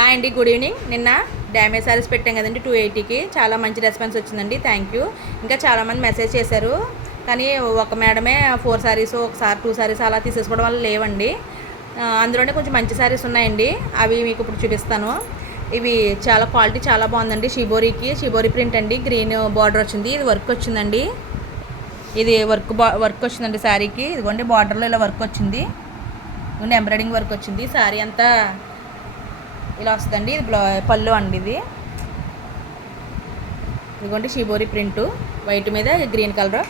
Hi అండి, good evening. నిన్న damage saris పెట్టాం కదండి 280కి. చాలా మంచి రెస్పాన్స్ వచ్చిందండి, థ్యాంక్ యూ. ఇంకా చాలామంది మెసేజ్ చేశారు, కానీ ఒక మేడమే 4 సారీస్ ఒకసారి 2 సారీస్ అలా తీసేసుకోవడం వల్ల లేవండి. అందులోనే కొంచెం మంచి సారీస్ ఉన్నాయండి, అవి మీకు ఇప్పుడు చూపిస్తాను. ఇవి చాలా క్వాలిటీ చాలా బాగుందండి. షిబోరీ ప్రింట్ అండి, గ్రీన్ బార్డర్ వచ్చింది. ఇది వర్క్ వచ్చిందండి, ఇది వర్క్ వచ్చిందండి శారీకి. ఇదిగోండి బార్డర్లో ఇలా వర్క్ వచ్చింది, ఇదిగోండి ఎంబ్రాయిడింగ్ వర్క్ వచ్చింది. శారీ అంతా ఇలా వస్తుందండి. ఇది పళ్ళు అండి. ఇదిగోండి షిబోరీ ప్రింటు, వైట్ మీద గ్రీన్ కలర్.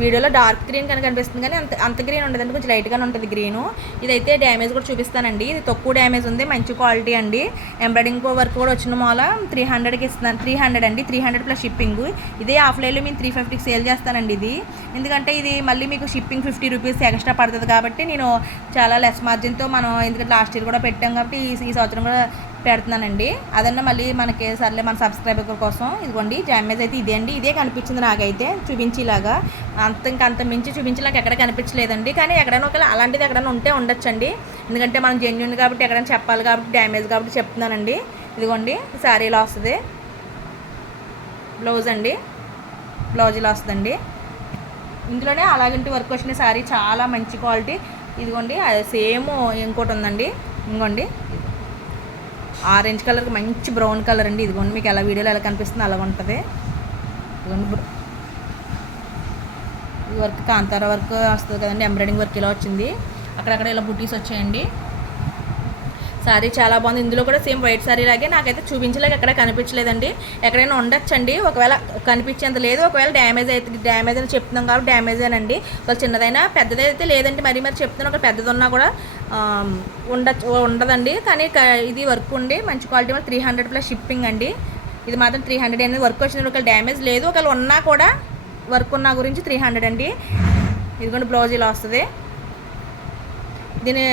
వీడియోలో డార్క్ గ్రీన్ కనుక కనిపిస్తుంది, కానీ అంత గ్రీన్ ఉండదండి, కొంచెం లైట్గానే ఉంటుంది గ్రీను. ఇదైతే డ్యామేజ్ కూడా చూపిస్తానండి. ఇది తక్కువ డ్యామేజ్ ఉంది, మంచి క్వాలిటీ అండి. ఎంబ్రాయిడింగ్ వర్క్ కూడా వచ్చిన మూల 300కి ఇస్తున్నాను. 300 అండి, 300 ప్లస్ షిప్పింగ్. ఇదే ఆఫ్లైన్లో మేము 350కి సేల్ చేస్తానండి ఇది. ఎందుకంటే ఇది మళ్ళీ మీకు షిప్పింగ్ 50 రూపీస్ ఎక్స్ట్రా పడుతుంది కాబట్టి నేను చాలా లెస్ మార్జిన్తో ఎందుకంటే లాస్ట్ ఇయర్ కూడా పెట్టాం కాబట్టి ఈ సంవత్సరం కూడా పెడుతున్నానండి. అదన్నా మళ్ళీ మనకి సర్లే మన సబ్స్క్రైబర్ కోసం. ఇదిగోండి డ్యామేజ్ అయితే ఇదే అండి, ఇదే కనిపించింది నాకైతే చూపించేలాగా. అంత మించి చూపించేలాగా ఎక్కడ కనిపించలేదండి. కానీ ఎక్కడైనా ఒకవేళ అలాంటిది ఎక్కడైనా ఉంటే ఉండొచ్చండి, ఎందుకంటే మనం జెన్యూన్ కాబట్టి ఎక్కడైనా చెప్పాలి కాబట్టి, డ్యామేజ్ కాబట్టి చెప్తున్నానండి. ఇదిగోండి శారీ ఇలా వస్తుంది. బ్లౌజ్ అండి, బ్లౌజ్ ఇలా వస్తుందండి. ఇందులోనే అలాగంటి వర్క్ వచ్చిన శారీ చాలా మంచి క్వాలిటీ. ఇదిగోండి సేమ్ ఇంకోటి ఉందండి, ఇంకోండి ఆరెంజ్ కలర్కి మంచి బ్రౌన్ కలర్ అండి. ఇదిగోండి మీకు ఎలా వీడియోలో ఎలా కనిపిస్తుంది అలాగ ఉంటుంది. ఇదిగోండి ఈ వర్క్ కాంతార వర్క్ వస్తుంది కదండి, ఎంబ్రాయిడింగ్ వర్క్ ఇలా వచ్చింది, అక్కడక్కడ ఇలా బుటీస్ వచ్చాయండి. శారీ చాలా బాగుంది. ఇందులో కూడా సేమ్ వైట్ శారీ లాగే నాకైతే చూపించలేక ఎక్కడ కనిపించలేదండి. ఎక్కడైనా ఉండొచ్చండి, ఒకవేళ కనిపించేంత లేదు. ఒకవేళ డ్యామేజ్ అని చెప్తున్నాం కాబట్టి డ్యామేజేనండి. ఒకవేళ చిన్నదైనా పెద్దదైతే లేదండి. మరి చెప్తున్నాను, ఒక పెద్దది ఉన్నా కూడా ఉండదండి. కానీ ఇది వర్క్ ఉండి మంచి క్వాలిటీ 300 ప్లస్ షిప్పింగ్ అండి. ఇది మాత్రం 300 అనేది వర్క్ వచ్చింది. ఒకవేళ డ్యామేజ్ లేదు, ఒకవేళ ఉన్నా కూడా వర్క్ ఉన్న గురించి 300 అండి. ఇదిగోండి బ్లౌజ్ ఇలా వస్తుంది. దీని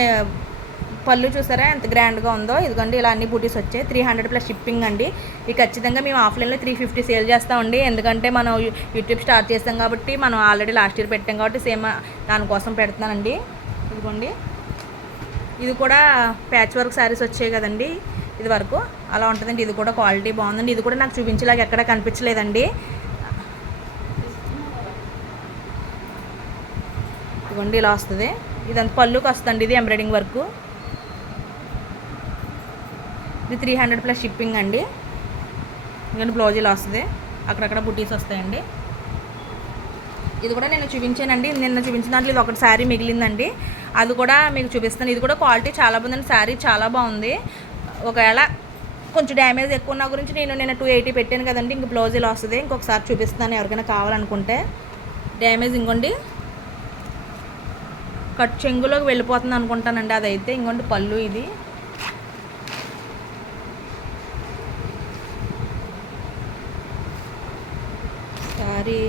పళ్ళు చూసారా ఎంత గ్రాండ్గా ఉందో. ఇదిగోండి ఇలా అన్ని బూటీస్ వచ్చాయి. 300 ప్లస్ షిప్పింగ్ అండి. ఇది ఖచ్చితంగా మేము ఆఫ్లైన్లో 350 సేల్ చేస్తామండి. ఎందుకంటే మనం యూట్యూబ్ స్టార్ట్ చేస్తాం కాబట్టి, మనం ఆల్రెడీ లాస్ట్ ఇయర్ పెట్టాం కాబట్టి సేమ్ దానికోసం పెడుతున్నానండి. ఇదిగోండి ఇది కూడా ప్యాచ్ వర్క్ శారీస్ వచ్చాయి కదండి, ఇది వరకు అలా ఉంటుందండి. ఇది కూడా క్వాలిటీ బాగుందండి. ఇది కూడా నాకు చూపించేలాగా ఎక్కడ కనిపించలేదండి. ఇదిగోండి ఇలా వస్తుంది. ఇదంతా పళ్ళుకి వస్తుందండి. ఇది ఎంబ్రాయిడింగ్ వర్క్. ఇది 300 ప్లస్ షిప్పింగ్ అండి. ఇదిగోండి బ్లౌజ్ ఇలా వస్తుంది, అక్కడక్కడ బుటీస్ వస్తాయండి. ఇది కూడా నేను చూపించానండి. నిన్న చూపించిన దాంట్లో ఇది ఒకటి శారీ మిగిలిందండి, అది కూడా మీకు చూపిస్తాను. ఇది కూడా క్వాలిటీ చాలా బాగుందండి, శారీ చాలా బాగుంది. ఒకవేళ కొంచెం డ్యామేజ్ ఎక్కువ ఉన్న గురించి నేను 280 పెట్టాను కదండి. ఇంక బ్లౌజ్ ఇలా వస్తుంది. ఇంకొకసారి చూపిస్తాను ఎవరికైనా కావాలనుకుంటే. డ్యామేజ్ ఇంకోండి కట్ చెంగులోకి వెళ్ళిపోతుంది అనుకుంటానండి అదైతే. ఇంకోండి పళ్ళు, ఇది సారీ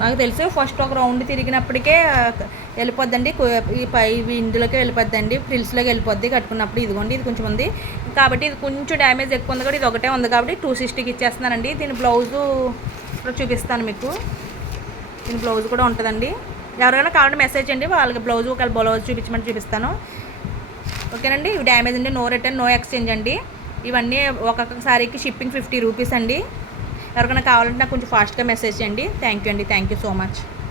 నాకు తెలిసి ఫస్ట్ ఒక రౌండ్ తిరిగినప్పటికే వెళ్ళిపోద్దండి. ఇవి ఇందులోకి వెళ్ళిపోద్దండి, ఫ్రిల్స్లోకి వెళ్ళిపోద్ది కట్టుకున్నప్పుడు. ఇదిగోండి ఇది కొంచెం ఉంది కాబట్టి, ఇది కొంచెం డ్యామేజ్ ఎక్కువ ఉంది కాబట్టి ఇది ఒకటే ఉంది కాబట్టి 260కి ఇచ్చేస్తున్నానండి. దీని బ్లౌజు కూడా చూపిస్తాను మీకు. దీని బ్లౌజ్ కూడా ఉంటుందండి. ఎవరైనా కావాలంటే మెసేజ్ చేయండి, వాళ్ళకి ఒకవేళ బ్లౌజ్ చూపించమని చూపిస్తాను. ఓకేనండి. ఇవి డ్యామేజ్ అండి, నో రిటర్న్ నో ఎక్స్చేంజ్ అండి. ఇవన్నీ ఒక్కొక్క సారీకి షిప్పింగ్ 50 రూపీస్ అండి. ఎవరికైనా కావాలంటే నాకు కొంచెం ఫాస్ట్గా మెసేజ్ చేయండి. థ్యాంక్ యూ అండి, థ్యాంక్ యూ సో మచ్.